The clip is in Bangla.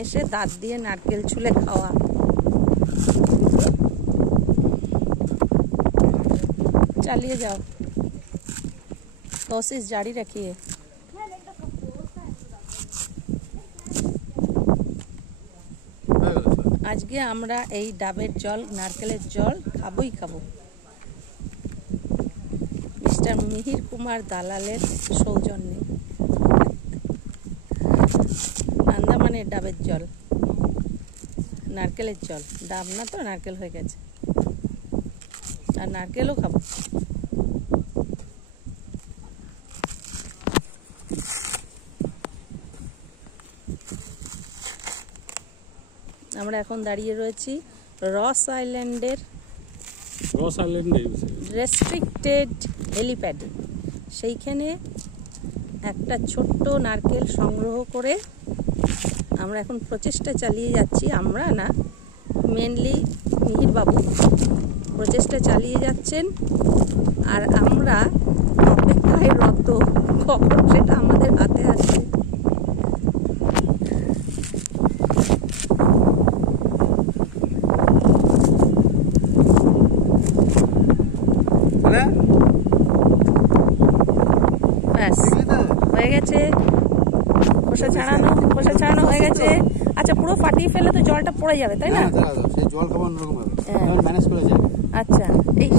এসে দাঁত দিয়ে নারকেল ছুলে খাওয়া। चालिए जाओ, कोशिश जारी रखिए। আজকে আমরা এই ডাবের জল, নারকেলের জল খাবোই খাবো। মিস্টার মিহির কুমার দালালের সৌজন্যে আন্দামানের ডাবের জল, নারকেলের জল। ডাব না তো, নারকেল হয়ে গেছে। আর নারকেলও খাবো। আমরা এখন দাঁড়িয়ে রয়েছি রস আইল্যান্ডের রেস্ট্রিক্টেড হেলিপ্যাডে। সেইখানে একটা ছোট্ট নারকেল সংগ্রহ করে আমরা এখন প্রচেষ্টা চালিয়ে যাচ্ছি। আমরা না, মেনলি মিহির বাবু প্রচেষ্টা চালিয়ে যাচ্ছেন, আর আমরা অপেক্ষায় রত কখন সেটা আমাদের হাতে আসবে। ব্যাস হয়ে গেছে, খোসা ছাড়ানো হয়ে গেছে। আচ্ছা, পুরো ফাটিয়ে ফেলে তো জলটা পড়ে যাবে, তাই না? সেই জল খাবার অন্যরকম হবে, ম্যানেজ করে যাবে। আচ্ছা, এই